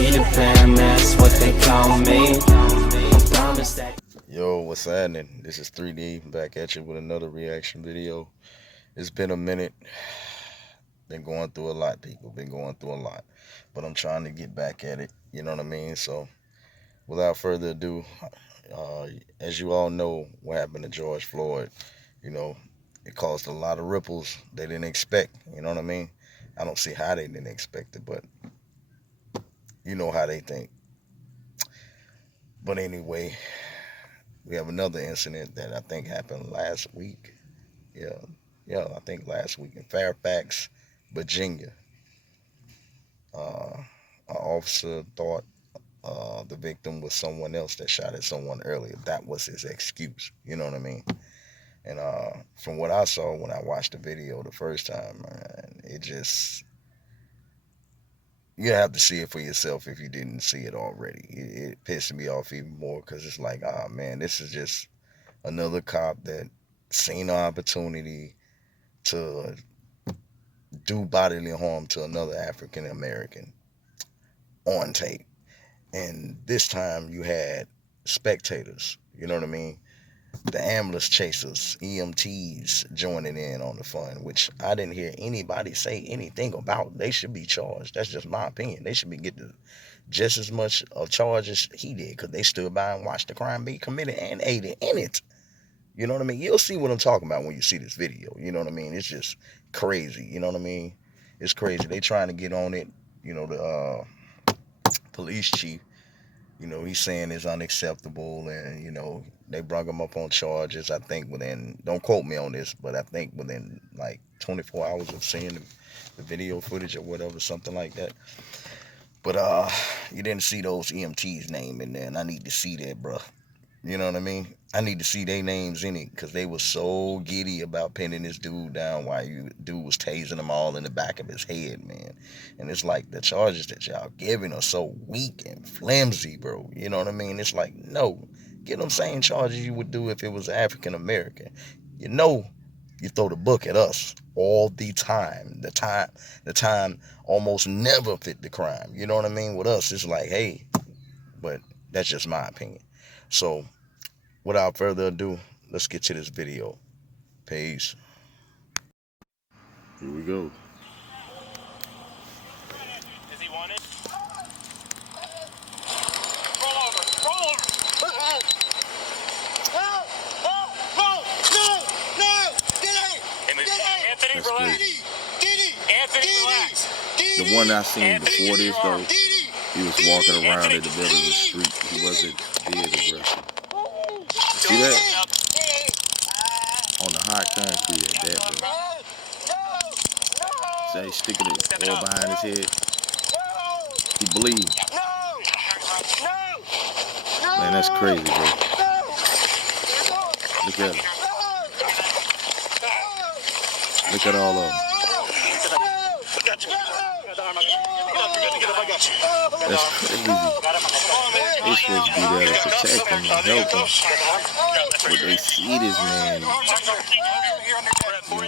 Peter Pan, that's what they call me. I promise that. Yo, what's happening? This is 3D back at you with another reaction video. It's been a minute. Been going through a lot, people. Been going through a lot. But I'm trying to get back at it. You know what I mean? So, without further ado, as you all know, what happened to George Floyd, you know, it caused a lot of ripples they didn't expect. You know what I mean? I don't see how they didn't expect it, but you know how they think. But anyway, we have another incident that I think happened last week. Yeah, I think last week in Fairfax, Virginia. An officer thought the victim was someone else that shot at someone earlier. That was his excuse. You know what I mean? And from what I saw when I watched the video the first time, man, it just, you have to see it for yourself if you didn't see it already. It pissed me off even more because it's like, ah, man, this is just another cop that seen an opportunity to do bodily harm to another African American on tape. And this time you had spectators, you know what I mean? The ambulance chasers, EMTs joining in on the fun, which I didn't hear anybody say anything about. They should be charged. That's just my opinion. They should be getting just as much of charge as he did, because they stood by and watched the crime be committed and aided in it. You know what I mean? You'll see what I'm talking about when you see this video. You know what I mean? It's just crazy. You know what I mean? It's crazy. They trying to get on it. You know, the police chief, you know, he's saying it's unacceptable, and, you know, they brought him up on charges, I think within, don't quote me on this, but I think within like 24 hours of seeing the video footage or whatever, something like that. But you didn't see those EMTs' name in there, and I need to see that, bro. You know what I mean? I need to see their names in it, because they were so giddy about pinning this dude down while dude was tasing them all in the back of his head, man. And it's like, the charges that y'all giving are so weak and flimsy, bro. You know what I mean? It's like, no. Get them same charges you would do if it was African American. You know, you throw the book at us all the time. The time almost never fit the crime. You know what I mean? With us, it's like, hey, but that's just my opinion. So, without further ado, let's get to this video. Peace. Here we go. Is he wanted? Roll over! Roll over! No! No! No! No! Anthony, That's relax. great. Anthony, relax. The one I seen before this, though, he was walking around in the middle of the street. He wasn't dead aggressive. See that? On the hot concrete at that, bro. So he's sticking it all behind his head. He bleeds. Man, that's crazy, bro. Look at him. Look at all of them. That's crazy. They're supposed to be there to protect him and help him. But they see this man being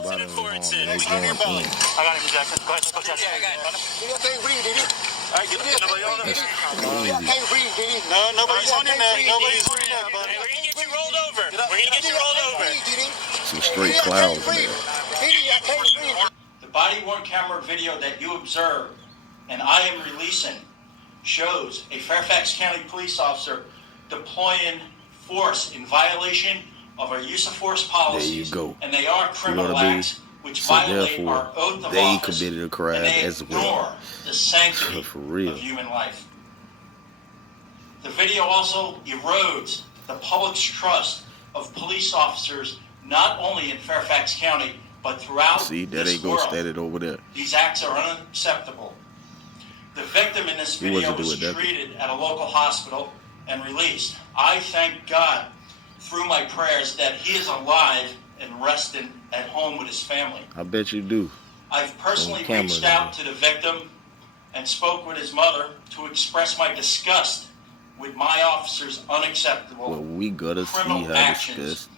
violently harmed and they join in. That's crazy. No, nobody's on your neck. Nobody's on your neck, buddy. We're gonna get you rolled over. We're gonna get you rolled over. Some straight clouds in there. The body-worn camera video that you observed and I am releasing shows a Fairfax County police officer deploying force in violation of our use of force policies. There you go. And they are criminal You know what I mean? acts which So violate therefore, our oath of they office, committed a crime and they as well. ignore the sanctity For real. of human life. The video also erodes the public's trust of police officers, not only in Fairfax County, but throughout See, there this they go, world. standing over there. These acts are unacceptable. The victim in this He video wasn't was doing nothing. treated at a local hospital and released. I thank God through my prayers that he is alive and resting at home with his family. I bet you do. I've personally camera, reached out to the victim and spoke with his mother to express my disgust with my officer's unacceptable Well, we gotta see criminal how actions disgust,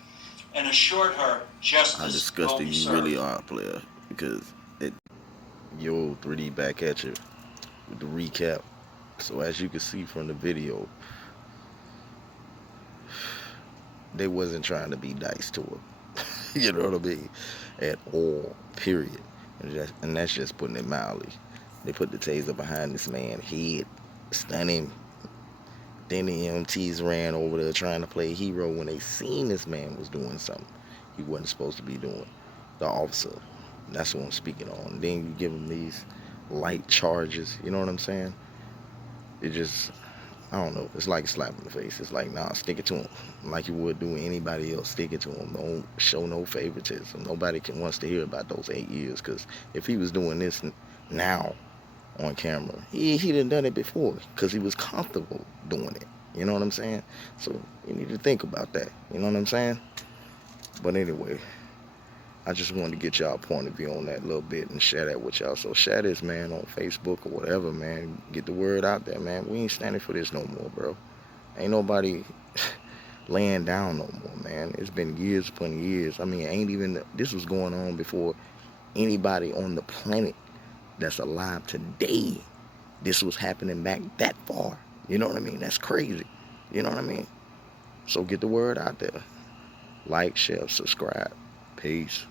and assured her justice how will disgusting be you served. really are, player. Because it, yo, 3D back at you with the recap. So as you can see from the video, they wasn't trying to be nice to him. You know what I mean? At all, period. And that's just putting it mildly. They put the taser behind this man's head, stunned him. Then the EMTs ran over there trying to play hero when they seen this man was doing something he wasn't supposed to be doing. The officer. That's what I'm speaking on. Then you give him these light charges. You know what I'm saying? It just, I don't know. It's like a slap in the face. It's like, nah, stick it to him. Like you would do anybody else. Stick it to him. Don't show no favoritism. Nobody wants to hear about those 8 years. Because if he was doing this now on camera, he done it before. Because he was comfortable doing it. You know what I'm saying? So you need to think about that. You know what I'm saying? But anyway, I just wanted to get y'all point of view on that a little bit and share that with y'all. So share this, man, on Facebook or whatever, man. Get the word out there, man. We ain't standing for this no more, bro. Ain't nobody laying down no more, man. It's been years upon years. I mean, this was going on before anybody on the planet that's alive today. This was happening back that far. You know what I mean? That's crazy. You know what I mean? So get the word out there. Like, share, subscribe. Peace.